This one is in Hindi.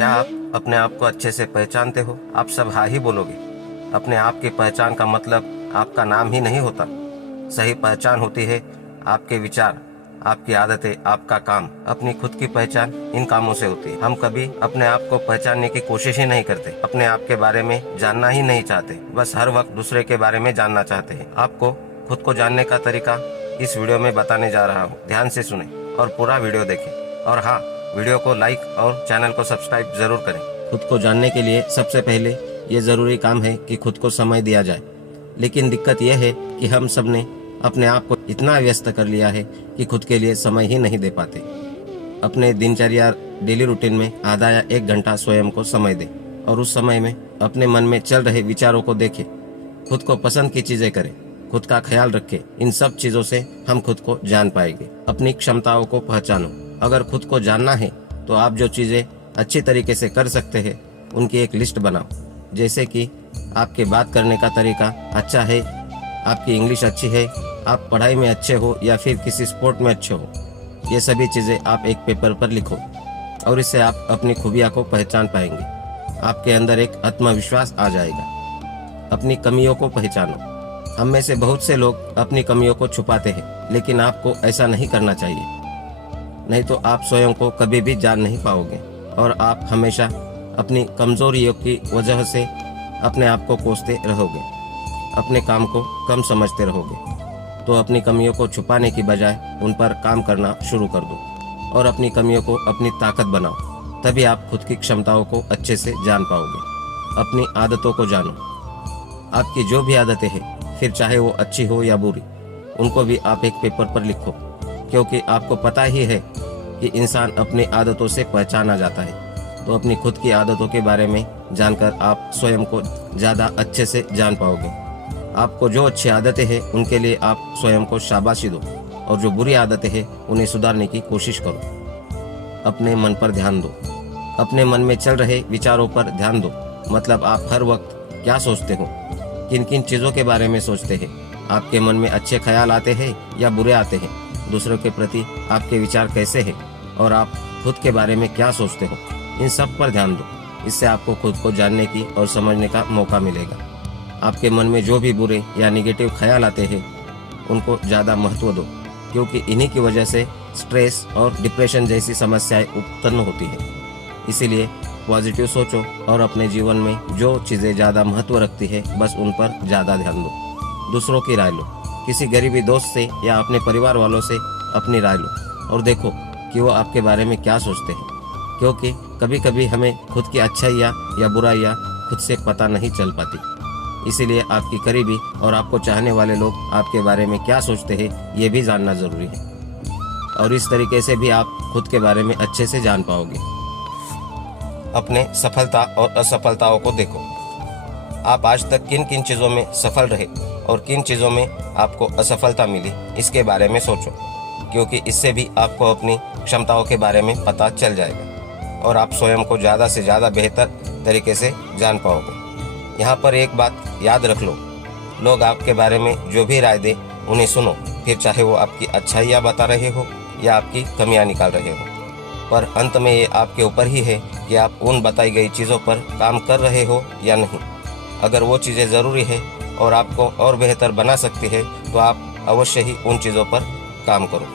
क्या आप अपने आप को अच्छे से पहचानते हो? आप सब हाँ ही बोलोगे। अपने आप की पहचान का मतलब आपका नाम ही नहीं होता। सही पहचान होती है आपके विचार, आपकी आदतें, आपका काम। अपनी खुद की पहचान इन कामों से होती है। हम कभी अपने आप को पहचानने की कोशिश ही नहीं करते, अपने आप के बारे में जानना ही नहीं चाहते, बस हर वक्त दूसरे के बारे में जानना चाहते हैं। आपको खुद को जानने का तरीका इस वीडियो में बताने जा रहा हूँ। ध्यान से सुने और पूरा वीडियो देखें। और हाँ, वीडियो को लाइक और चैनल को सब्सक्राइब जरूर करें। खुद को जानने के लिए सबसे पहले ये ज़रूरी काम है कि खुद को समय दिया जाए। लेकिन दिक्कत यह है कि हम सब ने अपने आप को इतना व्यस्त कर लिया है कि खुद के लिए समय ही नहीं दे पाते। अपने दिनचर्या डेली रूटीन में आधा या 1 घंटा स्वयं को समय दें और उस समय में अपने मन में चल रहे विचारों को देखें। खुद को पसंद की चीज़ें करें, खुद का ख्याल रखें। इन सब चीज़ों से हम खुद को जान पाएंगे। अपनी क्षमताओं को पहचानो। अगर खुद को जानना है तो आप जो चीज़ें अच्छी तरीके से कर सकते हैं उनकी एक लिस्ट बनाओ। जैसे कि आपके बात करने का तरीका अच्छा है, आपकी इंग्लिश अच्छी है, आप पढ़ाई में अच्छे हो या फिर किसी स्पोर्ट में अच्छे हो। ये सभी चीज़ें आप एक पेपर पर लिखो और इससे आप अपनी खूबियाँ को पहचान पाएंगे। आपके अंदर एक आत्मविश्वास आ जाएगा। अपनी कमियों को पहचानो। हम में से बहुत से लोग अपनी कमियों को छुपाते हैं, लेकिन आपको ऐसा नहीं करना चाहिए। नहीं तो आप स्वयं को कभी भी जान नहीं पाओगे और आप हमेशा अपनी कमजोरियों की वजह से अपने आप को कोसते रहोगे, अपने काम को कम समझते रहोगे। तो अपनी कमियों को छुपाने की बजाय उन पर काम करना शुरू कर दो और अपनी कमियों को अपनी ताकत बनाओ। तभी आप खुद की क्षमताओं को अच्छे से जान पाओगे। अपनी आदतों को जानो। आपकी जो भी आदतें हैं, फिर चाहे वो अच्छी हो या बुरी, उनको भी आप एक पेपर पर लिखो, क्योंकि आपको पता ही है कि इंसान अपनी आदतों से पहचाना जाता है। तो अपनी खुद की आदतों के बारे में जानकर आप स्वयं को ज़्यादा अच्छे से जान पाओगे। आपको जो अच्छी आदतें हैं उनके लिए आप स्वयं को शाबाशी दो और जो बुरी आदतें हैं उन्हें सुधारने की कोशिश करो। अपने मन पर ध्यान दो। अपने मन में चल रहे विचारों पर ध्यान दो। मतलब आप हर वक्त क्या सोचते हो, किन किन चीज़ों के बारे में सोचते हैं। आपके मन में अच्छे ख्याल आते हैं या बुरे आते हैं। दूसरों के प्रति आपके विचार कैसे हैं और आप खुद के बारे में क्या सोचते हो, इन सब पर ध्यान दो। इससे आपको खुद को जानने की और समझने का मौका मिलेगा। आपके मन में जो भी बुरे या निगेटिव ख्याल आते हैं उनको ज़्यादा महत्व दो, क्योंकि इन्हीं की वजह से स्ट्रेस और डिप्रेशन जैसी समस्याएं उत्पन्न होती हैं। इसीलिए पॉजिटिव सोचो और अपने जीवन में जो चीज़ें ज़्यादा महत्व रखती है बस उन पर ज़्यादा ध्यान दो। दूसरों की राय लो। किसी गरीबी दोस्त से या अपने परिवार वालों से अपनी राय लो और देखो कि वो आपके बारे में क्या सोचते हैं, क्योंकि कभी कभी हमें खुद की अच्छाइयाँ या बुराइयाँ खुद से पता नहीं चल पाती। इसीलिए आपकी करीबी और आपको चाहने वाले लोग आपके बारे में क्या सोचते हैं ये भी जानना ज़रूरी है, और इस तरीके से भी आप खुद के बारे में अच्छे से जान पाओगे। अपने सफलता और असफलताओं को देखो। आप आज तक किन किन चीज़ों में सफल रहे और किन चीज़ों में आपको असफलता मिली, इसके बारे में सोचो, क्योंकि इससे भी आपको अपनी क्षमताओं के बारे में पता चल जाएगा और आप स्वयं को ज़्यादा से ज़्यादा बेहतर तरीके से जान पाओगे। यहाँ पर एक बात याद रख लो, लोग आपके बारे में जो भी राय दें उन्हें सुनो, फिर चाहे वो आपकी अच्छाइयाँ बता रहे हो या आपकी कमियाँ निकाल रहे हो। पर अंत में ये आपके ऊपर ही है कि आप उन बताई गई चीज़ों पर काम कर रहे हो या नहीं। अगर वो चीज़ें ज़रूरी है और आपको और बेहतर बना सकती है तो आप अवश्य ही उन चीज़ों पर काम करो।